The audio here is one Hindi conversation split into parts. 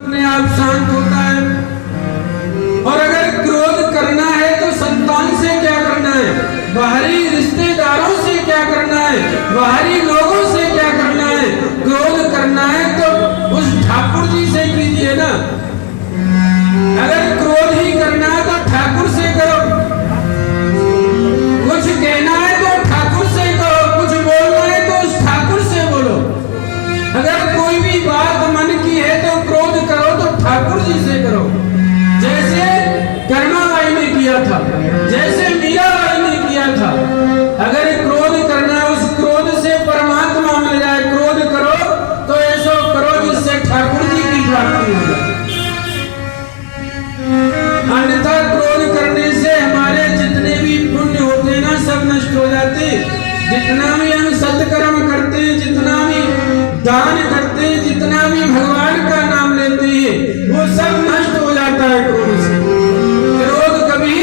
अपने आप शांत होता है। और अगर क्रोध करना है तो संतान से क्या करना है, बाहरी रिश्तेदारों से क्या करना है, बाहरी लोगों से क्या करना है। क्रोध करना है तो उस ठाकुर जी से कीजिए ना। अगर क्रोध ही करना है तो ठाकुर से करो। कुछ कहना है तो ठाकुर से कहो, कुछ बोलना है तो उस ठाकुर से बोलो। अगर कोई भी बात मन की है तो क्रोध करो तो ठाकुर जी से करो। जैसे कर्माबाई ने किया था, जैसे मीराबाई ने किया था। अगर क्रोध करना है उस क्रोध से परमात्मा मिल जाए। क्रोध करो तो ऐसा करो जिससे ठाकुर जी की प्राप्ति हो जाए। अन्यथा क्रोध करने से हमारे जितने भी पुण्य होते हैं ना सब नष्ट हो जाते। जितना भी हम सत्कर्म करते हैं, जितना भी दान करते हैं, जितना भी भगवान का नाम लेते हैं, वो सब नष्ट हो जाता है क्रोध से। क्रोध कभी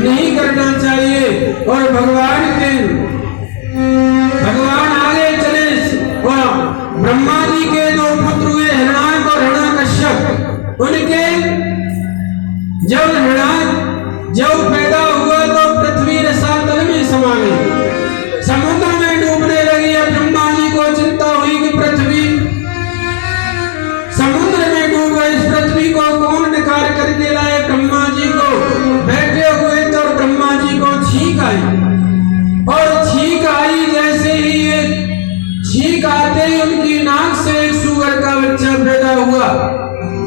नहीं करना चाहिए। और भगवान आगे चले और ब्रह्मा जी के दो पुत्र हुए, हिरण्याक्ष और हिरण्यकश्यप। उनके जब पैदा हुआ तो पृथ्वी रसातल में समा गई, समुद्र में डूबने लगी। ब्रह्मा जी को चिंता हुई कि पृथ्वी समुद्र में डूब गई, इस पृथ्वी को कौन निकाल करके लाए। ब्रह्मा जी को बैठे हुए तो ब्रह्मा जी को छींक आई। और छींक आई, जैसे ही ये छींक आते ही उनकी नाक से एक सूअर का बच्चा पैदा हुआ।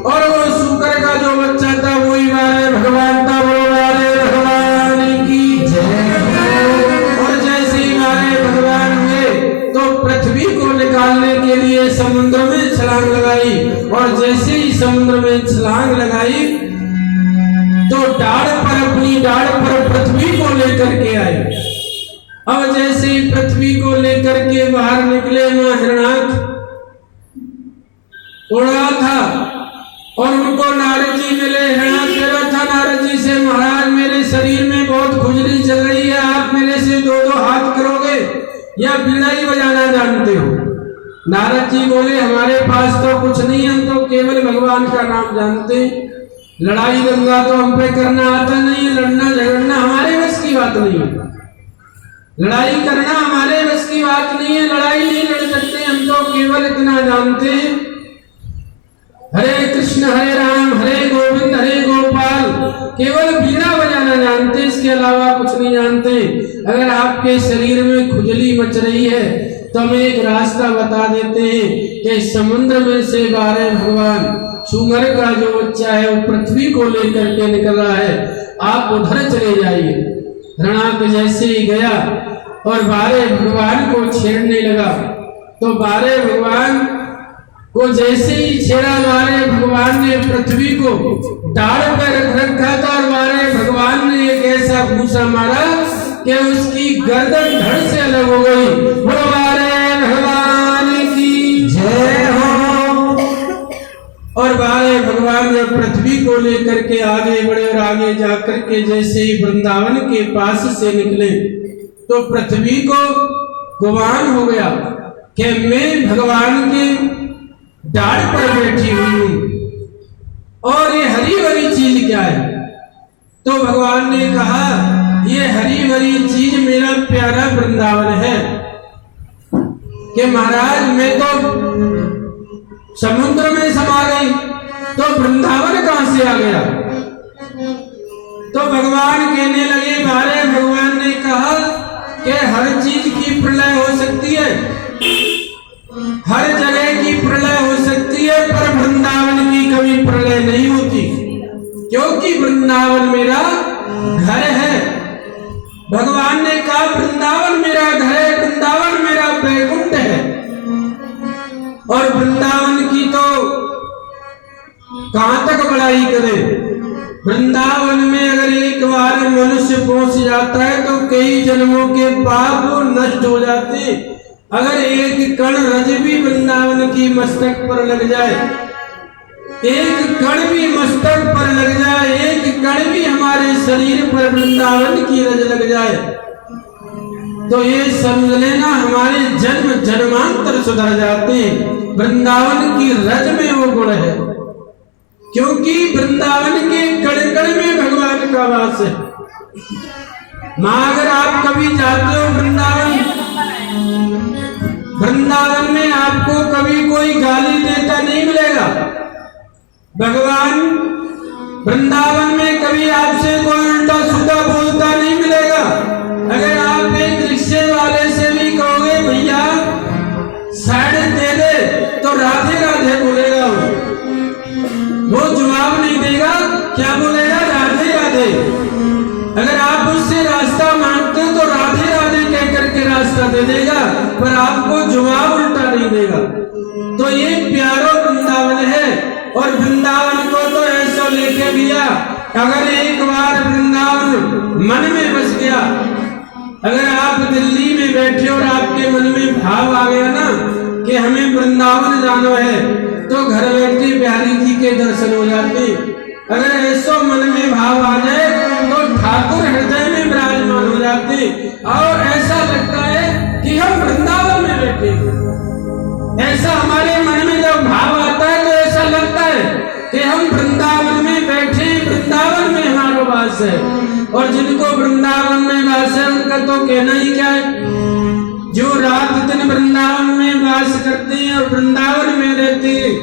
और वो सूअर का जो बच्चा था वही मारे भगवान था। वो मारे भगवान की जय। और जैसे ही मारे भगवान हुए तो पृथ्वी को निकालने के लिए समुद्र में छलांग लगाई। और जैसे ही समुद्र में छलांग लगाई तो अपनी डाढ़ पर पृथ्वी को लेकर के आए। अब जैसे ही पृथ्वी को लेकर के बाहर निकले, वहां हिरण्याक्ष उड़ा था और उनको नारद जी मिले। हिरण्याक्ष कह रहा था नारद जी से, महाराज मेरे शरीर में बहुत खुजली चल रही है, आप मेरे से दो हाथ करोगे या बीड़ा ही बजाना जानते हो। नारद जी बोले हमारे पास तो कुछ नहीं, हम तो केवल भगवान का नाम जानते। लड़ाई दंगा तो हम पे करना आता नहीं, लड़ना झगड़ना हमारे बस की बात नहीं है। लड़ाई करना हमारे बस की बात नहीं है, लड़ाई नहीं लड़ सकते। हम तो केवल इतना जानते हैं, हरे कृष्ण हरे राम हरे गोविंद हरे गोपाल, केवल बीड़ा बजाना जानते, इसके अलावा कुछ नहीं जानते। अगर आपके शरीर में खुजली मच रही है तो हम एक रास्ता बता देते हैं कि समुद्र में से बाहर भगवान सूअर का जो बच्चा है वो पृथ्वी को लेकर के निकल रहा है, आप उधर चले जाइए। हिरण्याक्ष जैसे ही गया और बारे भगवान को छेड़ने लगा तो बारे भगवान को जैसे ही छेड़ा, बारे भगवान ने पृथ्वी को डाढ़ पर रख रखा था और बारे भगवान ने एक ऐसा घूसा मारा कि उसकी गर्दन धड़ से अलग हो गई। बारे भगवान की जय हो। और बारे भगवान ने पृथ्वी को लेकर के आगे बढ़े और आगे जाकर के जैसे ही वृंदावन के पास से निकले तो पृथ्वी को गुमान हो गया कि मैं भगवान के डाढ़ पर बैठी हुई हूं और ये हरी भरी चीज क्या है। तो भगवान ने कहा ये हरी भरी चीज मेरा प्यारा वृंदावन है। कि महाराज मैं तो समुद्र में समा गई तो वृंदावन कहां से आ गया। तो भगवान कहने लगे, बारे भगवान ने कहा कि हर चीज की प्रलय हो सकती है, हर जगह की प्रलय हो सकती है, पर वृंदावन की कभी प्रलय नहीं होती, क्योंकि वृंदावन मेरा घर है। भगवान ने कहा वृंदावन मेरा घर है, वृंदावन मेरा वैकुंठ है। और वृंदावन की तो कहां तक बड़ाई करें। वृंदावन में अगर एक बार मनुष्य पहुंच जाता है तो कई जन्मों के पाप नष्ट हो जाते। अगर एक कण रज भी वृंदावन की मस्तक पर लग जाए, एक कण भी मस्तक पर लग जाए, एक कण भी हमारे शरीर पर वृंदावन की रज लग जाए तो ये समझ लेना हमारे जन्म जन्मांतर सुधर जाते हैं। वृंदावन की रज में वो गुण है। क्योंकि वृंदावन के कण कण में भगवान का वास है। माँ अगर आप कभी जाते हो वृंदावन में आपको कभी कोई गाली देता नहीं मिलेगा। भगवान वृंदावन में कभी आपसे कोई उल्टा सीधा बोलता नहीं मिलेगा। अगर आप एक रिक्शे वाले से भी कहोगे भैया साइड दे दे तो राधे राधे बोलेगा, वो जवाब नहीं देगा। क्या बोलेगा? राधे राधे। अगर आप उससे रास्ता मांगते तो राधे राधे कह करके रास्ता दे देगा, पर आपको जवाब उल्टा नहीं देगा। तो ये प्यारो वृंदावन है। और वृंदावन को तो ऐसा लेके दिया, अगर एक बार वृंदावन मन में बस गया, अगर आप दिल्ली में बैठे और आपके मन में भाव आ गया ना कि हमें वृंदावन जाना है, तो घर बैठे बिहारी जी के दर्शन हो जाते। अगर ऐसा मन में भाव आ जाए तो ठाकुर हृदय में विराजमान हो जाते और ऐसा लगता है कि हम वृंदावन में बैठे। ऐसा हमारे मन में जब भाव आता है तो ऐसा लगता है कि हम वृंदावन में बैठे, वृंदावन में हमारा वास है। और जिनको वृंदावन में वास है उनका तो कहना ही क्या है। जो रात दिन वृंदावन में वास करते हैं और वृंदावन में रहते हैं,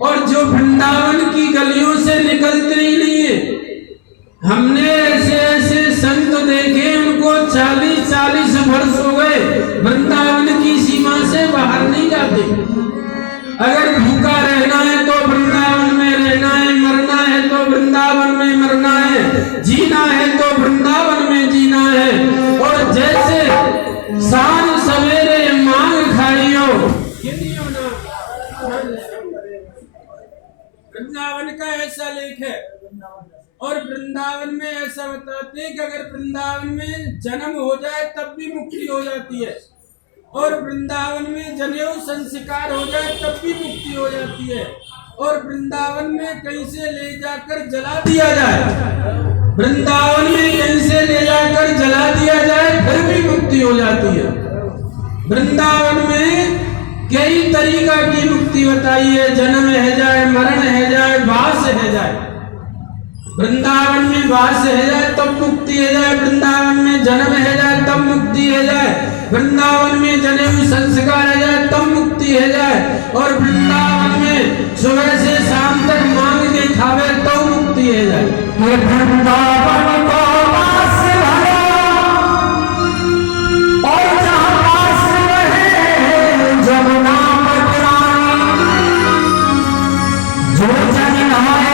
और जो वृंदावन की गलियों से निकलते ही नहीं है। हमने ऐसे ऐसे संत देखे, उनको 40-40 वर्ष हो गए, वृंदावन की सीमा से बाहर नहीं जाते। अगर भूखा रहना है तो वृंदावन में रहना है, मरना है तो वृंदावन में मरना है, जीना है तो वृंदावन में जीना है। और जैसे शाम सवेरे मांग खाइयो, वृंदावन का ऐसा लेख है। और वृंदावन में ऐसा बताते हैं कि अगर वृंदावन में जन्म हो जाए तब भी मुक्ति हो जाती है, और वृंदावन में जनेऊ संस्कार हो जाए तब भी मुक्ति हो जाती है, और वृंदावन में कहीं से ले जाकर जला दिया जाए, वृंदावन में कहीं से ले जाकर जला दिया जाए फिर भी मुक्ति हो जाती है। वृंदावन में कई तरीका की मुक्ति बताई है। जन्म है जाए, मरण है जाए, वास है जाए। वृंदावन में वास है जाए तब मुक्ति है जाए, वृंदावन में जन्म है जाए तब मुक्ति है जाए, वृंदावन में जनेऊ संस्कार है जाए तब मुक्ति है जाए, और वृंदावन में सुबह से शाम तक मांग के खावे तब मुक्ति है जाए। वृंदावन को वास है और जहाँ वास रहे जमुना जो जन आए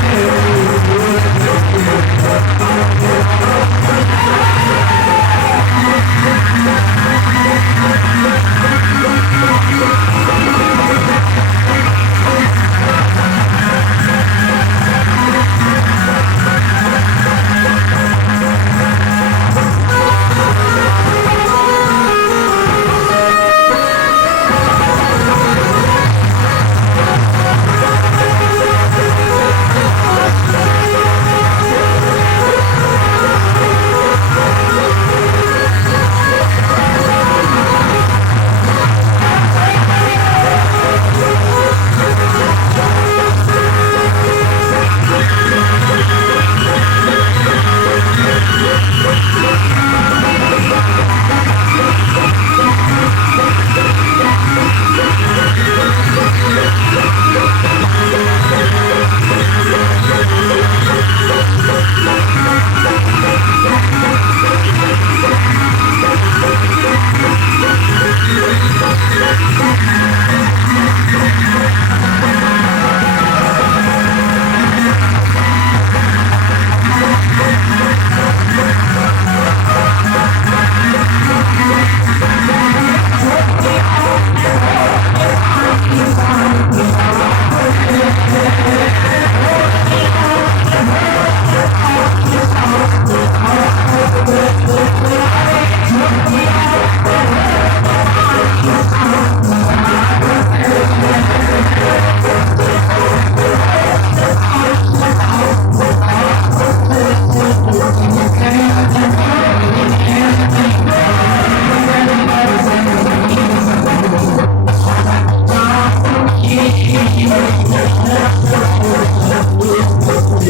Hey